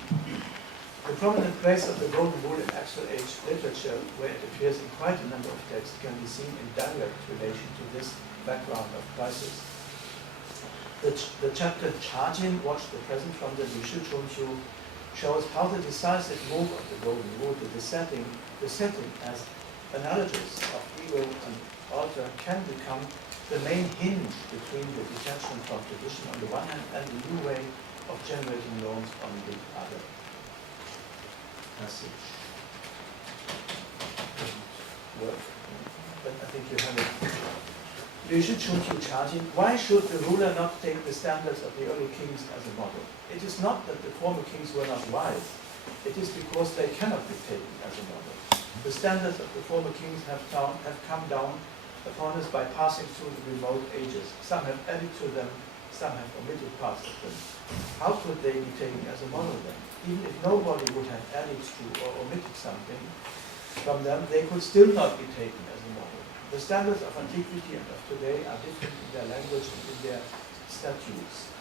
The prominent place of the Golden Rule in Actual Age literature, where it appears in quite a number of texts, can be seen in direct relation to this background of crisis. The chapter Charging, Watch the Present from the Li Shi Chun Chu, shows how the decisive move of the Golden Rule to the setting as analogous of ego and alter can become the main hinge between the detachment from tradition on the one hand and the new way of generating norms on the other. Passage. Doesn't work, but I think you have it. Li Shi Chun Chu Charging. Why should the ruler not take the standards of the early kings as a model? It is not that the former kings were not wise. It is because they cannot be taken as a model. The standards of the former kings have come down upon us by passing through the remote ages. Some have added to them, some have omitted parts of them. How could they be taken as a model then? Even if nobody would have added to or omitted something from them, they could still not be taken as a model. The standards of antiquity and of today are different in their language and in their statutes.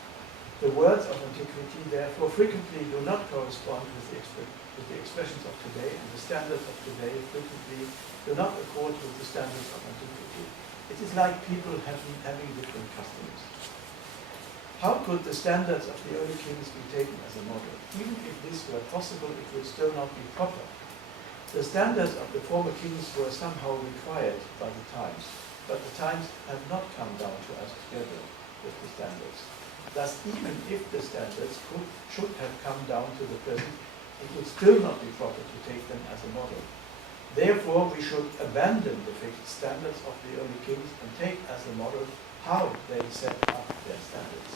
The words of antiquity, therefore, frequently do not correspond with the expressions of today, and the standards of today frequently do not accord with the standards of antiquity. It is like people having different customs. How could the standards of the early kings be taken as a model? Even if this were possible, it would still not be proper. The standards of the former kings were somehow required by the times, but the times have not come down to us together with the standards. Thus, even if the standards should have come down to the present, it would still not be proper to take them as a model. Therefore, we should abandon the fixed standards of the early kings and take as a model how they set up their standards.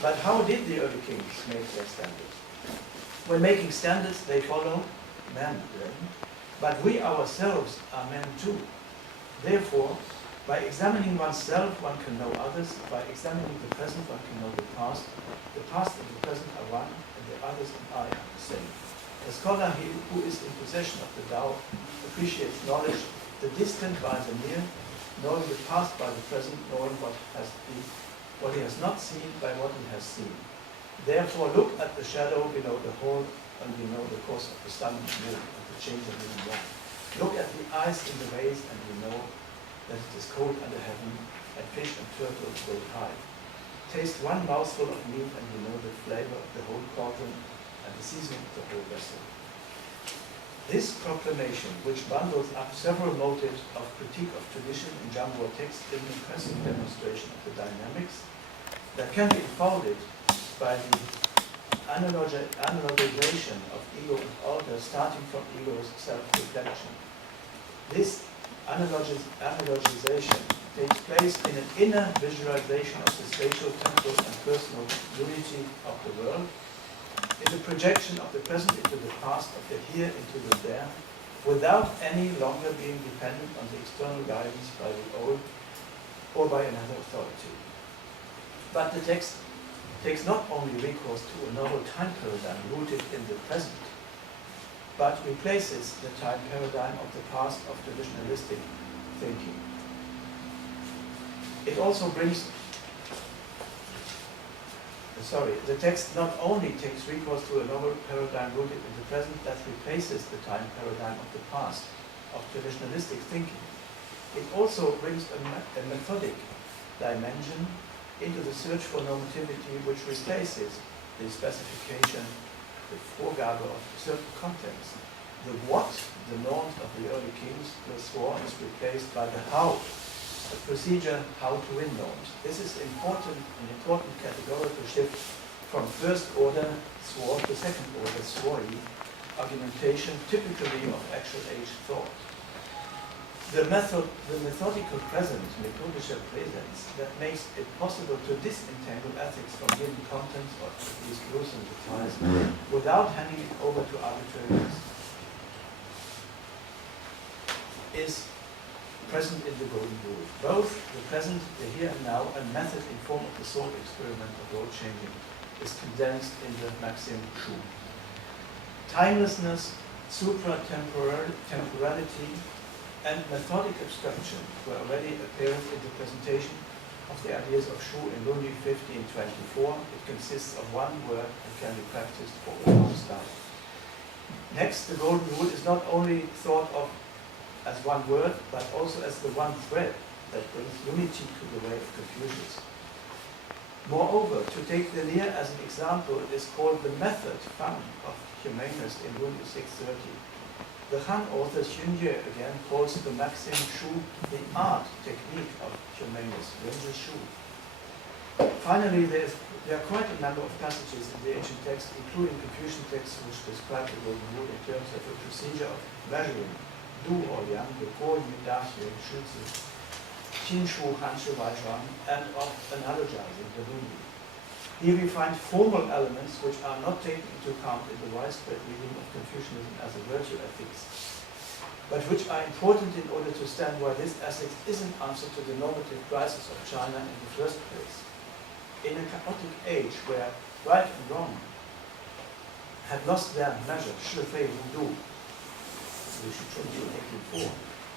But how did the early kings make their standards? When making standards, they followed men then, but we ourselves are men too. Therefore, by examining oneself, one can know others. By examining the present, one can know the past. The past and the present are one, and the others and I are the same. A scholar who is in possession of the Tao appreciates knowledge, the distant by the near, knowing the past by the present, knowing what he has not seen by what he has seen. Therefore, look at the shadow below the hole, and you know the course of the sun and moon, and the change of the moon. Look at the ice in the waves, and you know that it is cold under heaven, and fish and turtles go high. Taste one mouthful of meat, and you know the flavor of the whole cauldron, and the seasoning of the whole vessel. This proclamation, which bundles up several motives of critique of tradition in Jambo text, is an impressive demonstration of the dynamics that can be unfolded by the analogization of ego and alter, starting from ego's self-reflection. This analogization takes place in an inner visualization of the spatial, temporal, and personal unity of the world, in the projection of the present into the past, of the here into the there, without any longer being dependent on the external guidance by the old or by another authority. But the text takes not only recourse to a novel time paradigm rooted in the present, but replaces the time paradigm of the past of traditionalistic thinking. It also brings, the text not only takes recourse to a novel paradigm rooted in the present that replaces the time paradigm of the past, of traditionalistic thinking. It also brings a methodic dimension into the search for normativity, which replaces the specification, the Vorgabe of certain contexts. The what, the norms of the early kings were sworn, is replaced by the how, the procedure how to win norms. This is an important categorical shift from first order swore to second order swori argumentation, typically of actual age thought. The methodical present, methodischer Präsenz, that makes it possible to disentangle ethics from hidden contents, or at least loosen the ties, without handing it over to arbitrariness, is present in the Golden Rule. Both the present, the here and now, and method in form of the thought experiment of role changing is condensed in the maxim Schuh. Timelessness, supra-temporality, and methodic abstraction were already apparent in the presentation of the ideas of Schuh in Lundi 1524. It consists of one word and can be practiced for all one's life. Next, the Golden Rule is not only thought of as one word, but also as the one thread that brings unity to the way of Confucius. Moreover, to take the Lear as an example is called the method found of Humanist in Lundi 630. The Han author Xun Ye again calls the maxim Shu the art technique of Humanist, Wenzi Shu. Finally, there are quite a number of passages in the ancient text, including Confucian texts, which describe the Golden Rule in terms of a procedure of measuring Du or Yang, the Guo Yu Da Xue, Shu Zi, Qin Shu, Han Shu Wai Zhuang, and of analogizing the Lundi. Here we find formal elements which are not taken into account in the widespread reading of Confucianism as a virtue ethics, but which are important in order to understand why this ethics is an answer to the normative crisis of China in the first place. In a chaotic age where right and wrong had lost their measure, Shi Fei Wu Du,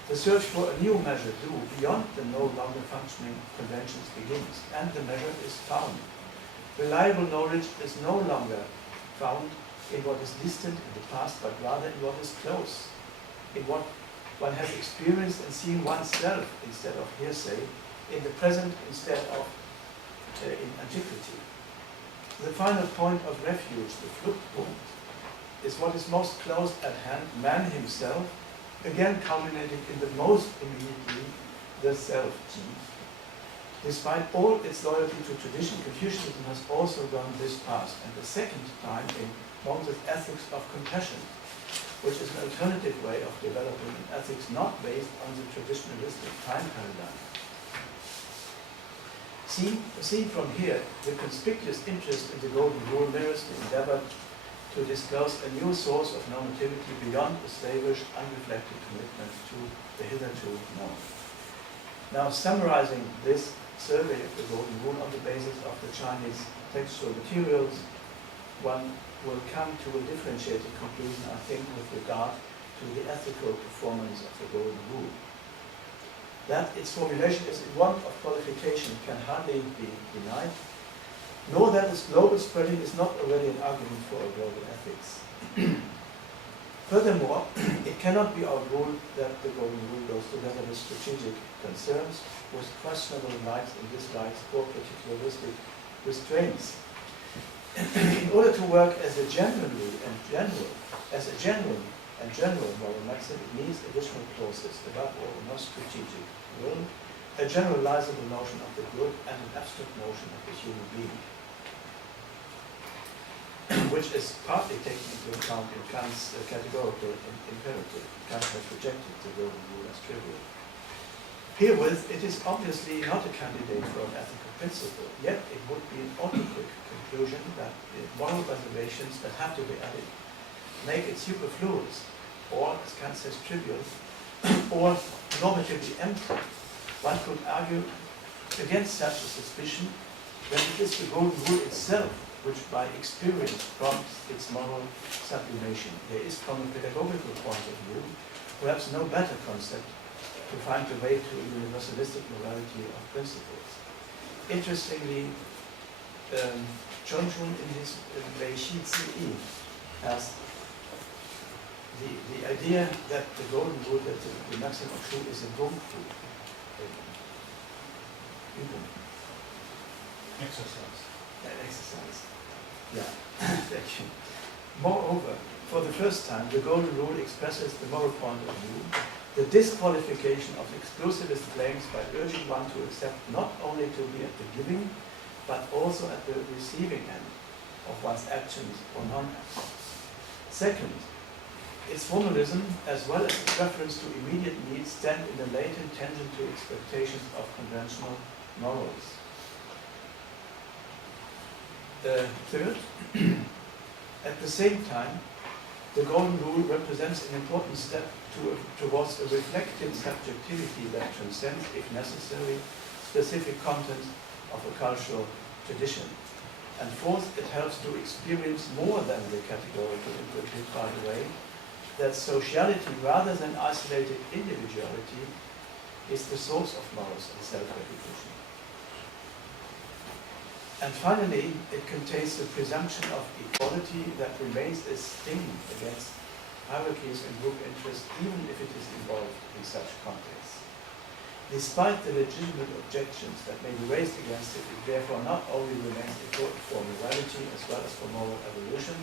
the search for a new measure, Du, beyond the no longer functioning conventions begins, and the measure is found. Reliable knowledge is no longer found in what is distant in the past, but rather in what is close, in what one has experienced and seen oneself instead of hearsay, in the present instead of in antiquity. The final point of refuge, the Fluchtpunkt, is what is most close at hand, man himself, again culminating in the most immediately, the self-T. Despite all its loyalty to tradition, Confucianism has also gone this path, and the second time in Moses' ethics of compassion, which is an alternative way of developing an ethics not based on the traditionalistic time paradigm. Seen from here, the conspicuous interest in the Golden Rule mirrors the endeavor to disclose a new source of normativity beyond the slavish, unreflected commitment to the hitherto known. Now, summarizing this survey of the Golden Rule on the basis of the Chinese textual materials, one will come to a differentiated conclusion, I think, with regard to the ethical performance of the Golden Rule. That its formulation is in want of qualification can hardly be denied, nor that its global spreading is not already an argument for a global ethics. Furthermore, it cannot be our rule that the Golden Rule goes together with strategic concerns, with questionable likes and dislikes, or particularistic restraints. In order to work as a general moral maxim, it needs additional clauses, above all, a most strategic will, a generalizable notion of the good, and an abstract notion of the human being, which is partly taken into account in Kant's categorical imperative. Kant has rejected the Golden Rule as trivial. Herewith, it is obviously not a candidate for an ethical principle, yet it would be an autocritic conclusion that the moral reservations that have to be added make it superfluous, or, as Kant says, trivial, or normatively empty. One could argue against such a suspicion that it is the Golden Rule itself which by experience prompts its moral sublimation. There is, from a pedagogical point of view, perhaps no better concept to find a way to a universalistic morality of principles. Interestingly, Chonchun in his ICCP has the idea that the golden rule, that the maxim of Schule is a Grundrule. Exercise. Exercise. Yeah, thank you. Moreover, for the first time, the golden rule expresses the moral point of view, the disqualification of exclusivist claims by urging one to accept not only to be at the giving, but also at the receiving end of one's actions or non-actions. Second, its formalism, as well as its reference to immediate needs, stand in a latent tension to expectations of conventional morals. Third, at the same time, the golden rule represents an important step towards a reflective subjectivity that transcends, if necessary, specific content of a cultural tradition. And fourth, it helps to experience more than the categorical imperative, by the way, that sociality, rather than isolated individuality, is the source of morals and self-recognition. And finally, it contains the presumption of equality that remains a sting against hierarchies and group interests, even if it is involved in such contexts. Despite the legitimate objections that may be raised against it, it therefore not only remains important for morality as well as for moral evolution,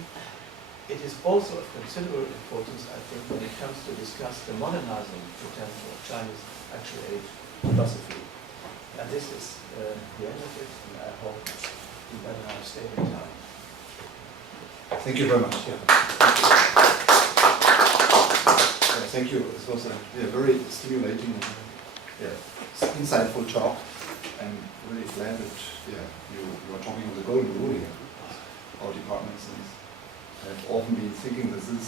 it is also of considerable importance, I think, when it comes to discuss the modernizing potential of Chinese actual age philosophy. And this is the end of it, and I hope you better now stay in time. Thank you very much. Yeah. Thank you. This was a very stimulating and insightful talk. I'm really glad that you are talking about the golden rule here. Our departments have often been thinking that this is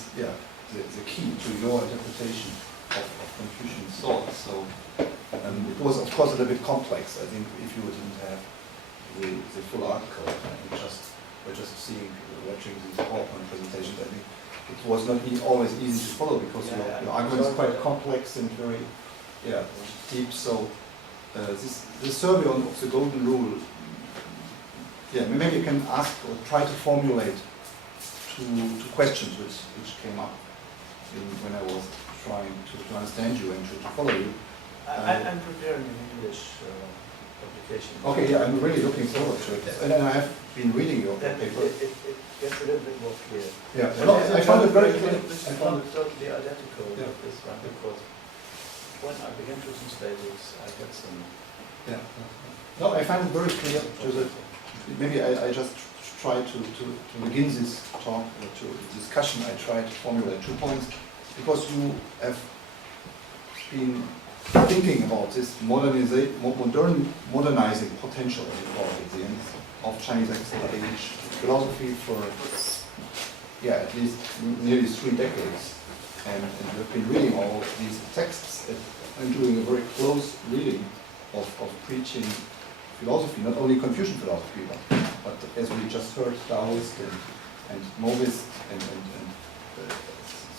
the key to your interpretation of Confucian thought. So it was, of course, a little bit complex. I think if you didn't have the full article and we're just watching these PowerPoint presentations, I think it was not always easy to follow because your argument is quite complex and very deep. So this survey of the golden rule, maybe you can ask or try to formulate two questions which came up when I was trying to understand you and to follow you. I'm preparing an English publication. Okay, I'm really looking forward to it. And I have been reading your paper. It gets a little bit more clear. Yeah, I found it very clear. It's not totally identical with this one, because when I began to translate it, I got some... No, I find it very clear. Maybe I just try to begin this talk, to discussion, I try to formulate 2 points, because you have been thinking about this modernizing potential, as you call it, at the end of Chinese actual age philosophy for at least nearly 3 decades. And you have been reading all these texts and doing a very close reading of preaching philosophy, not only Confucian philosophy, but as we just heard, Taoist and Maoist and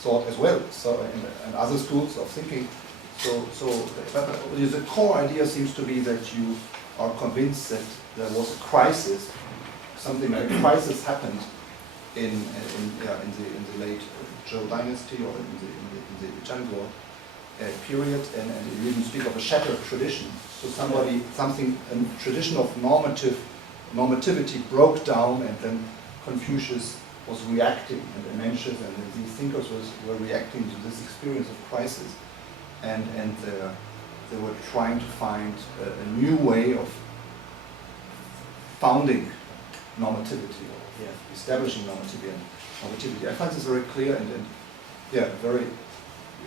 thought as well, and other schools of thinking. But the core idea seems to be that you are convinced that there was a crisis, something like a crisis happened in the late Zhou dynasty or in the Zhangguo period, and you even speak of a shattered tradition. So a tradition of normativity broke down, and then Confucius was reacting, and Mencius and these thinkers were reacting to this experience of crisis, and they were trying to find a new way of founding normativity, or establishing normativity. I find this very clear and very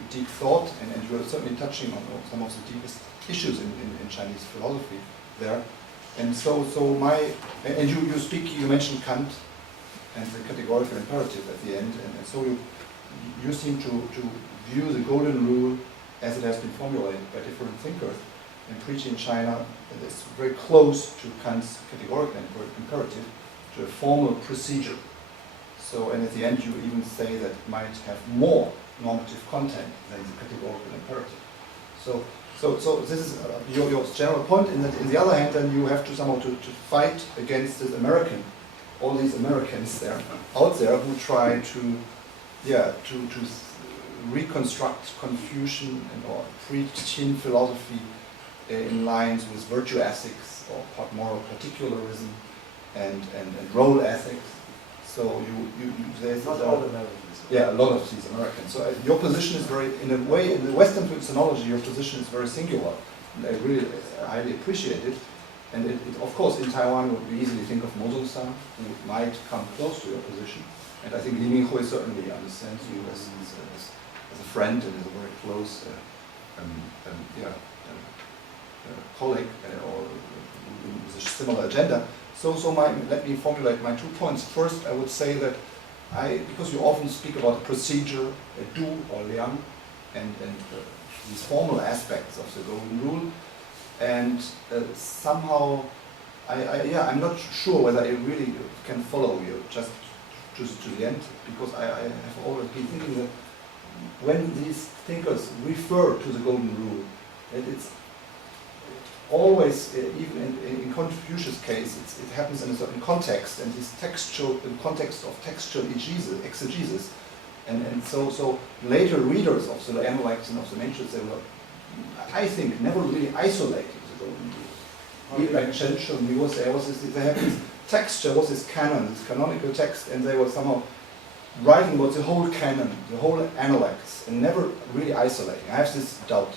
deep thought, and you are certainly touching on some of the deepest issues in Chinese philosophy there. And you mentioned Kant and the categorical imperative at the end, and so you seem to view the golden rule as it has been formulated by different thinkers and preaching in China that is very close to Kant's categorical imperative, to a formal procedure. So, and at the end you even say that it might have more normative content than the categorical imperative. So this is your general point. In the other hand, then you have to somehow to fight against this all these Americans there out there who try to reconstruct Confucian and or pre-Qin philosophy in lines with virtue ethics or moral particularism and role ethics. So there's Not all Americans. yeah, a lot of these Americans. So your position is very, in a way, in the Western phenomenology, your position is very singular. And I really highly appreciate it. And of course, in Taiwan, we easily think of Mozong-san, who might come close to your position. And I think Li Minghui certainly understands you as a friend and as a very close colleague or with a similar agenda. So let me formulate my 2 points. First, I would say that because you often speak about the procedure, du or liang, and these formal aspects of the golden rule, and somehow, I'm not sure whether I really can follow you just to the end, because I have always been thinking that when these thinkers refer to the golden rule, it's always, even in Confucius' case, it happens in a certain context, and this textual, in context of textual exegesis, and so later readers of the Analects and of the Mencius, they were, I think, never really isolated the golden rule. Like Chen Shun, they had this texture, was this canon, this canonical text, and they were somehow writing about the whole canon, the whole Analects, and never really isolating. I have this doubt.